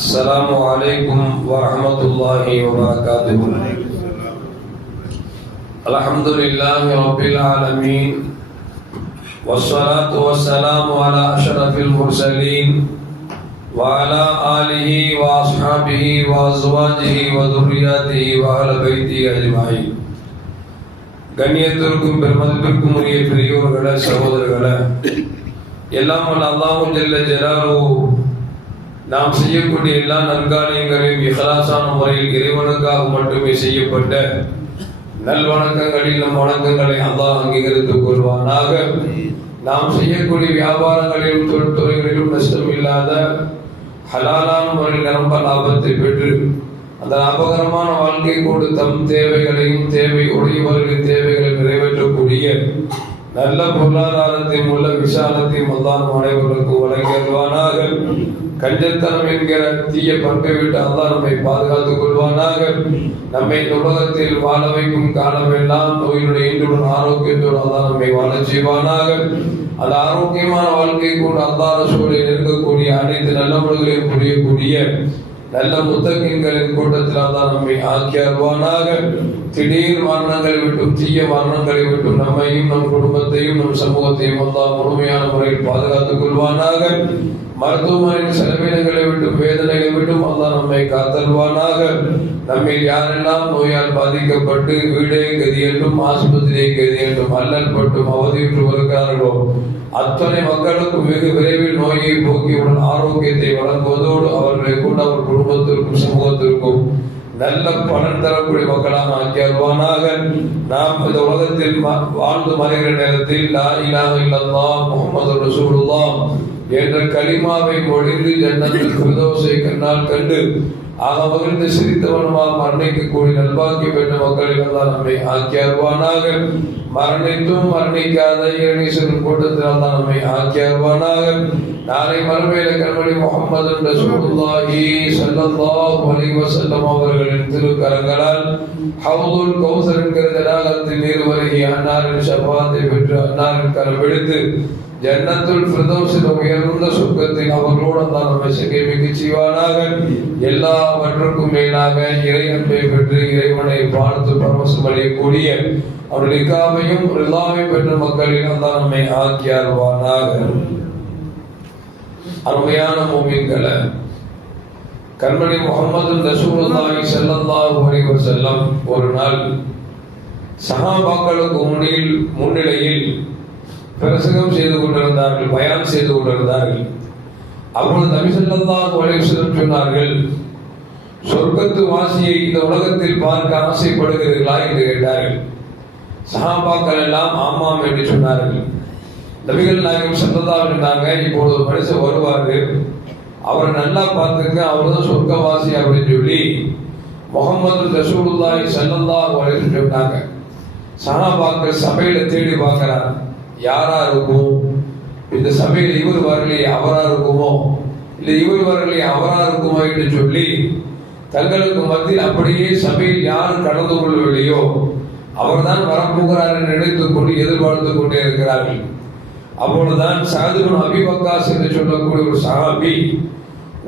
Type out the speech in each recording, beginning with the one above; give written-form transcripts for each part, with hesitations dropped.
السلام عليكم ورحمة الله وبركاته. الحمد لله رب العالمين والصلاة والسلام على أشرف المرسلين وعلى آله وأصحابه وأزواجه وذرياته وأهل بيته أجمعين. கண்ணியத்திற்கும் பெருமதிப்பிற்கும் உரிய பெரியோர்களே, சகோதரர்களே, எல்லாம் அல்லாஹ் ஜல்ல ஜலாலுஹு நாம் செய்யக்கூடிய எல்லா நற்காரியங்களையும் இஹ்லாஸான முறையில் இறைவனுக்காக மட்டுமே செய்யப்பட்ட நல்வணக்கங்களில் நம் வணக்கங்களை அல்லாஹ் அங்கீகரித்துக் கொள்வானாக. நாம் செய்யக்கூடிய வியாபாரங்களிலும் தொழில்துறைகளிலும் நஷ்டம் இல்லாத ஹலாலான முறையில் நிரம்ப லாபத்தை பெற்று அந்த லாபகரமான வாழ்க்கை கொண்டு தம் தேவைகளையும் தேவை உடையவர்களின் தேவைகளை நிறைவேற்றக்கூடிய நல்ல பொருளாதாரத்தையும் உள்ள விசாலத்தையும் அல்லாஹ் அனைவர்களுக்கு வழங்கிடுவானாக. கஞ்சத்தனம் என்கிற தீய பண்பை விட்டு அல்லாஹ் நம்மை பாதுகாத்துக் கொள்வானாக. நம்மை உலகத்தில் வாழ வைக்கும் காலமெல்லாம் நோயினுடைய இன்றுடன் ஆரோக்கியத்தோடு அல்லாஹ் நம்மை வாழ செய்வானாக. அந்த ஆரோக்கியமான வாழ்க்கை கூட அல்லாஹ் ரசூலை இருக்கக்கூடிய அனைத்து நல்லவர்களையும் புரியக்கூடிய நல்ல முத்தகின்களின் கூட்டத்தில் அல்லாஹ் நம்மை ஆக்கி அருள்வானாக. திடீர் மரணங்களை விட்டும் தீய மரணங்களை விட்டும் நம்மையும் நம் குடும்பத்தையும் நம் சமூகத்தையும் அல்லாஹ் முழுமையான முறையில் பாதுகாத்துக் கொள்வானாக. மருத்துவமனையின் செலவினங்களை விட்டும் வேதனைகளை விட்டும் அல்லாஹ் நம்மை காத்தருள்வானாக. நம்மை யாரெல்லாம் நோயால் பாதிக்கப்பட்டு வீடே கதி என்றும் ஆஸ்பத்திரியை கதி என்றும் அல்லல் பட்டும் அவதியுற்று வருகிறார்களோ அத்தனை மக்களுக்கும் வெகு விரைவில் நோயை போக்கியுடன் ஆரோக்கியத்தை வழங்குவதோடு அவர்களை கூட அவர் குடும்பத்திற்கும் சமூகத்திற்கும் நல்ல பலன் தரக்கூடிய மக்களாக ஆக்கி அருள்வானாக. நாம் இந்த உலகத்தில் வாழ்ந்து மறைகிற நேரத்தில் லா இலாஹ இல்லல்லாஹ் முஹம்மது ரசூலுல்லாஹ் என்ற கலிமாவை மொழிந்து ஜன்னத்தில் ஃபிர்தௌஸை கண்ணால் கண்டு ஆக மகிழ்ந்து சிரித்தவனமாக மரணிக்கக்கூடிய நல்பாக்கியம் பெற்ற மக்களில் அல்லாஹ் நம்மை ஆக்கி அருள்வானாக. மரணித்தும் மரணிக்காத இறைநேசரின் கூட்டத்தில் தான் நம்மை ஆக்கி அருள்வானாக. நாளை மறுமையில கண்மணி முஹம்மது ரசூலுல்லாஹி ஸல்லல்லாஹு அலைஹி வஸல்லம் அவர்களின் திருக்கரங்களால் ஹவுதுல் கௌசர் என்கிற ஜலாலத்தின் நீர் வருகி அன்னாரின் ஷஃபாத்தை பெற்று அன்னாரின் கரம் பிடித்து ஜன்னத்துல் ஃபிர்தௌஸில் உயர்ந்த சொர்க்கத்தில் அவர்களோடு அல்லாஹ் நம்மை சேமிக்க செய்வானாக. எல்லாவற்றுக்கும் மேலாக இறை அன்பை பெற்று இறைவனை பார்த்து பரவசம் அடையக்கூடிய அவருடைய லிகாவையும் ரிலாவை பெற்ற மக்களில் அல்லாஹ் நம்மை ஆக்கி அருள்வானாக. அருமையான மூமின்களே, கண்மணி முஹம்மது ரசூலுல்லாஹி ஸல்லல்லாஹு அலைஹி வஸல்லம் ஒரு நாள் சஹாபாக்களுக்கு முன்னிலையில் பிரசங்கம் செய்து கொண்டிருந்தார்கள், பயான் செய்து கொண்டிருந்தார்கள். அப்பொழுது நபி ஸல்லல்லாஹு அலைஹி வஸல்லம் சொன்னார்கள், சொர்க்கத்து வாசியை இந்த உலகத்தில் பார்க்க ஆசைப்படுகிறீர்களா என்று கேட்டார்கள். சஹாபாக்கள் எல்லாம் ஆமாம் என்று சொன்னார்கள். நபிகள் நாயகம் ஸல்லல்லாஹு அலைஹி வஸல்லம் இப்பொழுது ஒரு மனுஷன் வருவாரு, அவரை நல்லா பார்த்துக்க, அவர் தான் சொர்க்கவாசி அப்படின்னு சொல்லி முஹம்மது ரசூலுல்லாஹி ஸல்லல்லாஹு அலைஹி வஸல்லம் சொன்னாங்க. சஹாபாக்கள் சபையில தேடி பார்க்கிறார், யாரா இருக்கும் இந்த சபையில், இவர் வரலையே அவரா இருக்குமோ, இல்லை இவர் வரலையே அவரா இருக்குமோ என்று சொல்லி தங்களுக்கு மத்தியில் அப்படியே சபையில் யாரும் கடந்து கொள்ளவில்லையோ அவர்தான் வரப்போகிறார் என்று நினைத்துக் கொண்டு எதிர்பார்த்து கொண்டே இருக்கிறார்கள். அப்பொழுதுதான் சஅத் இப்னு அபீ வக்காஸ் என்று சொல்லக்கூடிய ஒரு சஹாபி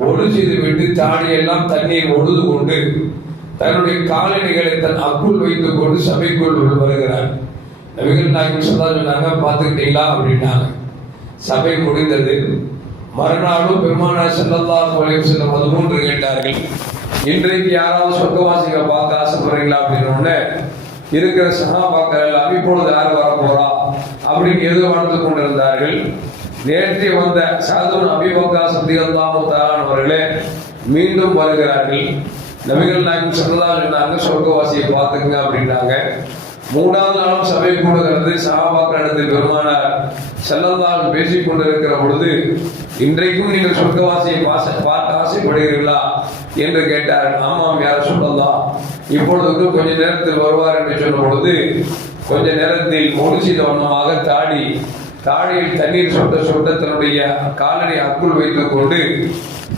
ஒடு செய்து விட்டு தாடியெல்லாம் தண்ணீர் ஒழுது கொண்டு தன்னுடைய காலணிகளை தன் அக்குள் வைத்துக் கொண்டு சபைக்குள் வருகிறார். நபிகள் நாயகம் ஸல்லல்லாஹு அலைஹி வஸல்லம் பார்த்துக்கிட்டீங்களா அப்படின்னாங்க. சபை முடிந்தது. மறுநாளும் பெருமானார் ஸல்லல்லாஹு அலைஹி வஸல்லம் அது மூன்று கேட்டார்கள், இன்றைக்கு யாராவது சொர்க்கவாசிகளை பார்க்க ஆசைப்படுறீங்களா அப்படின்னு இருக்கிற சஹாபாக்கள் எல்லாம் இப்பொழுது யார் வர போறா அப்படின்னு எதிர்பார்த்து கொண்டிருந்தார்கள். நேற்று வந்த சஅத் இப்னு அபீ வக்காஸ் ரலியல்லாஹு தஆலா அவர்களே மீண்டும் வருகிறார்கள். நபிகள் நாயகம் ஸல்லல்லாஹு அலைஹி வஸல்லம் சொர்க்கவாசியை பார்த்துங்க அப்படின்னாங்க. மூன்றாவது நாளும் சபை கூடுகிறது. சஹாபாக்களிடத்தில் பெருமானார் ஸல்லல்லாஹு அலைஹி பேசிக் கொண்டிருக்கிற பொழுது, இன்றைக்கும் நீங்கள் சொர்க்கவாசியை பார்க்க ஆசைப்படுகிறீர்களா என்று கேட்டார்கள். ஆமாம் யார் சொல்லலாம், இப்பொழுது கொஞ்ச நேரத்தில் வருவார் என்று சொன்ன பொழுது கொஞ்ச நேரத்தில் முடிச்சித வண்ணமாக தாடியில் தண்ணீர் சொட்ட தன்னுடைய காலனை அக்குள் வைத்துக் கொண்டு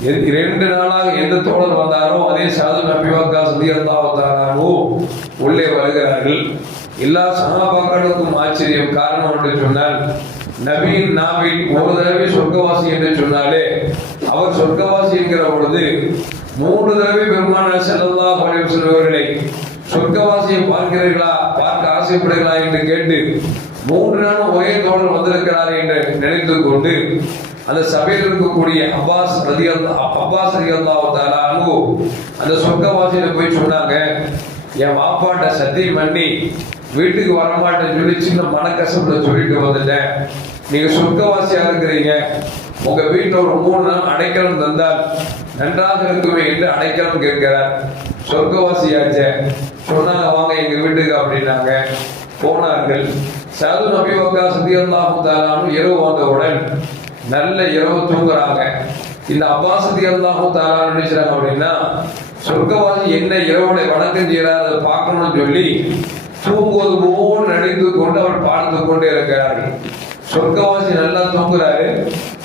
2 நாளாக எந்த தோழர் வந்தாரோ அதே சஅத் இப்னு அபீ வக்காஸ் ரலியல்லாஹு தஆலா உள்ளே வருகிறார்கள். எல்லா சஹாபாக்களுக்கும் ஆச்சரியம். காரணம் என்று சொன்னால் நபியின் நாவில் ஒரு தடவை சொர்க்கவாசி என்று சொன்னாலே அவர் சொர்க்கவாசி என்கிற பொழுது 3 தடவை பெருமானார் ஸல்லல்லாஹு அலைஹி வஸல்லம் அவர்களை சொர்க்கவாசியை பார்க்கிறீர்களா, பார்க்க ஆசைப்படுகிறா என்று கேட்டு 3 நாளும் ஒரே தோழர் வந்திருக்கிறார் என்று நினைத்து கொண்டு அந்த சபையில் இருக்கக்கூடிய அப்பாஸ் ரலியல்லாஹு தஆலா அன்ஹு அந்த சொர்க்கவாசியில போய் சொன்னாங்க, என் வாப்பாட்ட சத்தியம் பண்ணி வீட்டுக்கு வரமாட்டேன்னு சொல்லி சின்ன மனக்கசப்புல சொல்லிட்டு வந்துட்டேன். நீங்க சொர்க்கவாசியா இருக்கிறீங்க, உங்க வீட்டுல ஒரு 3 நாள் அடைக்கலம் தந்தால் நன்றாக இருக்குமே என்று அடைக்கலம் கேட்கிறார். சொர்க்கவாசியாச்சே, சொன்னாங்க வாங்க எங்க வீட்டுக்கு அப்படின்னாங்க. போனார்கள். சஅது நபி வக்காஸ் ரலியல்லாஹு தஆலா அன்ஹு இரவு வந்தவுடன் நல்ல இரவு தூங்குறாங்க. இந்த அப்பாஸ் ரலியல்லாஹு தஆலா நினைச்சாங்க அப்படின்னா சொர்க்கவாசி என்ன இரவுல வணக்கம் செய்யறாரு அதை பார்க்கணும்னு சொல்லி தூங்குவது போல் நடித்து கொண்டு அவர் பார்த்து கொண்டே இருக்கிறார்கள். சொர்க்கவாசி நல்லா தூங்குறாரு.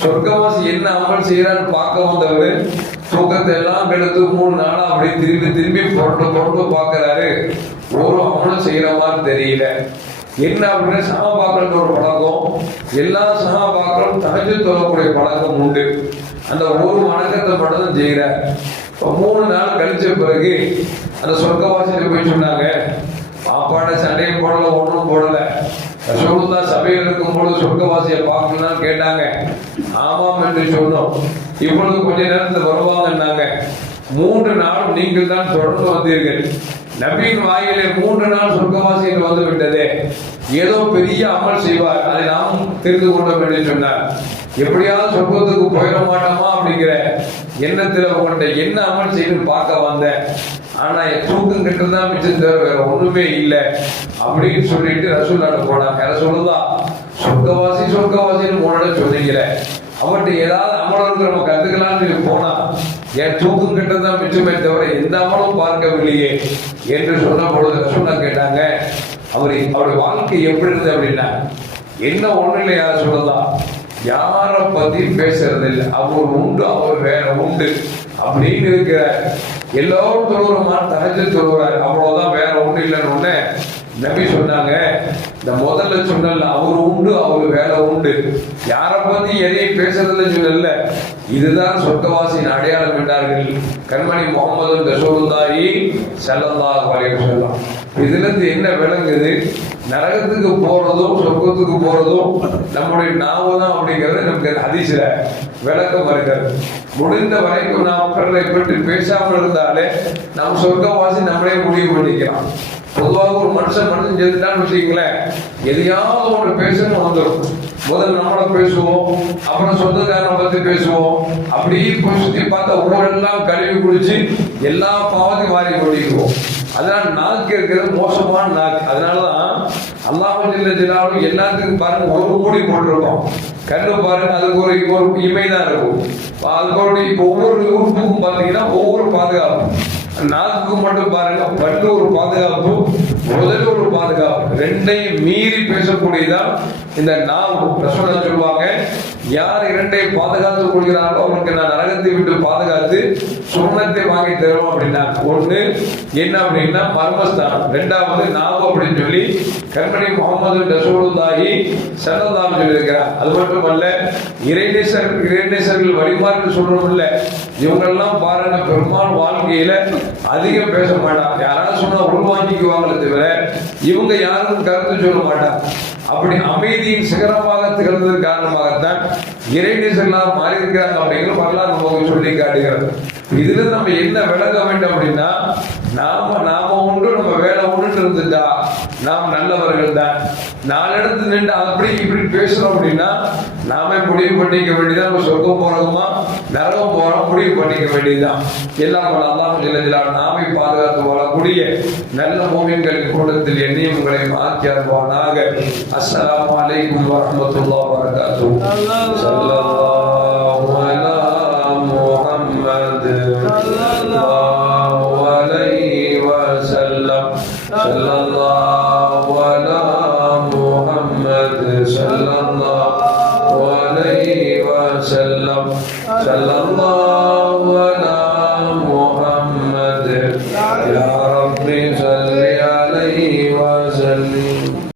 சொர்க்கவாசி என்ன அமல் செய்யறான்னு பார்க்க வந்தவர் தூக்கத்தை எல்லாம் கெடுத்து 3 நாளா அப்படி திரும்பி புரண்டு பார்க்கிறாரு. ஒரு அமலும் செய்யற மாதிரி தெரியல. என்ன அப்படின்னா சஹாபாக்களுக்கு ஒரு பழக்கம், எல்லா சஹாபாக்களும் தஹஜ்ஜுத் தொழக்கூடிய பழக்கம் உண்டு. அந்த ஒரு வணக்கத்தை மட்டும் தான் செய்யறார். 3 நாள் கழிச்ச பிறகு அந்த சொர்க்கவாசியில போய் சொன்னாங்க, பாப்பாட சண்டையும் போடல, ஒன்றும் போடல. ரசூலுல்லாஹ் சபையில் இருக்கும் பொழுது சொர்க்கவாசியை பார்க்கணும்னு கேட்டாங்க. ஆமாம் என்று சொன்னோம். இப்பொழுது கொஞ்ச நேரத்தில் வருவாங்கன்னாங்க. 3 நாள் நீங்கள் தான் தொடர்ந்து வந்தீர்கள். நபியின் வாயிலே 3 நாள் சொர்க்கவாசியில் வந்து விட்டதே, ஏதோ பெரிய அமல் செய்வார், அதை நாம் தெரிந்து கொண்டோம் என்று சொன்னார். எப்படியாவது சொர்க்கத்துக்கு போயிட மாட்டோமா அப்படிங்கிற எண்ணத்துல உங்கள்கிட்ட என்ன அமல் செய்து பார்க்க வந்தேன். ஆனா என் தூக்கம் கிட்டதான் மிச்சம் தவிர வேற ஒண்ணுமே இல்லை அப்படின்னு சொல்லிட்டு ரசூலுல்லாஹ் போனாங்க. ரசூலுல்லாஹ் சொர்க்கவாசின்னு முன்னாடி சொன்னீங்களே, அவர்கிட்ட ஏதாவது அமலம் நம்ம கத்துக்கலாம்னு போனா என் தூக்கம் கிட்டதான் மிச்சமே தவிர எந்த அமலும் பார்க்கவில்லையே என்று சொன்ன பொழுது ரசூலுல்லாஹ் கேட்டாங்க, அவருடைய வாழ்க்கை எப்படி இருந்தது அப்படின்னா, என்ன ஒண்ணு இல்லையா சொல்லலாம், யாரை பத்தி பேசுறது இல்லை, அவர் உண்டு அவர் வேற உண்டு அப்படின்னு இருக்கிற, எல்லாரும் தொழுகிறோமா தஹஜ்ஜுத் தொழுகிறார், அவ்வளவுதான், வேற ஒண்ணு இல்லைன்னு ஒண்ணு நபி சொன்னாங்க. இந்த முதல்ல சொன்னல அவர் உண்டு அவர் வேலை உண்டு, யாரை பத்தி எதையும் பேசுறதுல சொல்லல, இதுதான் சொர்க்கவாசியின் அடையாளம் என்றார்கள் கண்மணி முஹம்மது ரசூலுல்லாஹி ஸல்லல்லாஹு அலைஹி வஸல்லம். இதுல இருந்து என்ன விளங்குது, நரகத்துக்கு போறதும் சொர்க்கத்துக்கு போறதும் நம்முடைய நாவு தான் அப்படிங்கிறது நமக்கு ஹதீஸ்ல விளக்கம் இருக்கிறது. முடிந்த வரைக்கும் நாம் பிறரை பற்றி பேசாமல் இருந்தாலே நாம் சொர்க்கவாசி நம்மளே முடிவு பண்ணிக்கலாம். பொதுவாக ஒரு மனுஷன் செஞ்சுட்டான்னு வச்சுக்கீங்களேன், எதையாவது ஒன்று பேசணும்னு வந்துடும். முதல்ல நம்மளை பேசுவோம், அப்புறம் சொந்தக்காரனை பத்தி பேசுவோம், அப்படியே போய் சுத்தி பார்த்தா ஊரெல்லாம் கழுவி குடிச்சு எல்லா பாவத்தையும் வாரி கொண்டிருக்குவோம். அதனால நாக்கு இருக்கிறது மோசமான நாக்கு. அதனாலதான் அல்லாஹ் ஜல்ல ஜலாலுஹு எல்லாத்துக்கும் பாருங்க ஒரு மூடி போட்டிருக்கோம். கண்ணு பாருங்க அதுக்கு ஒரு இமைதான் இருக்கும். அதுக்கு இப்போ ஒவ்வொரு உறுப்புக்கும் பார்த்தீங்கன்னா ஒவ்வொரு பாதுகாப்பு. நாக்கு மட்டும் பாருங்க, பல்லு ஒரு பாதுகாப்பு, முதல் ஒரு பாதுகாப்பு, ரெண்டையும் மீறி பேசக்கூடியதான் இந்த நாவு. ரசூலுல்லாஹ் சொல்லுவாங்க, யார் 2ஐயும் பாதுகாத்து கொள்கிறாரோ அவருக்கு நான் நரகத்தை விட்டு பாதுகாத்து சுவனத்தை வாங்கி தருவோம் அப்படின்னா, ஒண்ணு என்ன அப்படின்னா மர்மஸ்தானம், 2வது நாவு அப்படின்னு சொல்லி கண்மணி முஹம்மது ரசூலுல்லாஹி ஸல்லல்லாஹு அலைஹி சொல்லியிருக்கிறார். அது மட்டுமல்ல, இறைநேசர்கள் வழிமாறு சொல்றோம் இல்ல, இவங்கெல்லாம் பாருங்க பெருமாள் வாழ்க்கையில அதிகம் பேச மாட்டாங்க. யாராவது சொன்னா உள்வாங்கிக்குவாங்களே தவிர இவங்க யாரும் கருத்து சொல்ல மாட்டாங்க. அப்படி அமைதியின் சிகரமாக திகழ்ந்தது காரணமாகத்தான் இறைநேசர்களாக மாறி இருக்கிறாங்க அப்படிங்கிற வரலாறு நமக்கு சொல்லி காட்டுகிறது. இதுல நம்ம என்ன விளங்க வேண்டும் அப்படின்னா, நாம உண்டு நம்ம வேலை உண்டு இருந்துட்டா நாம் நல்லவர்கள் தான். 4 இடத்துல நின்று அப்படி இப்படி பேசுறோம் அப்படின்னா நாம முடிவு பண்ணிக்க வேண்டியதான், நம்ம சொர்க்கம் போறோமா நரகம் போறோம் முடிவு பண்ணிக்க வேண்டியதுதான். எல்லாம் அல்லாஹ் ஜல்ல ஜலாலுஹு நாமை பாதுகாத்து வாழக்கூடிய நல்ல மூமின்களின் கூட்டத்தில் என்னையும் உங்களையும் ஆக்கி அருள்வானாக. அஸ்ஸலாமு அலைக்கும் வரஹ்மத்துல்லாஹி வபரகாத்துஹு. ஸல்லல்லாஹு அலா முஹம்மத் ஸல்லல்லாஹு அலைஹி வஸல்லம். ஸல்லல்லாஹு அலா முஹம்மத் ஸல்லல்லாஹு அலைஹி வஸல்லம். ஸல்லல்லாஹு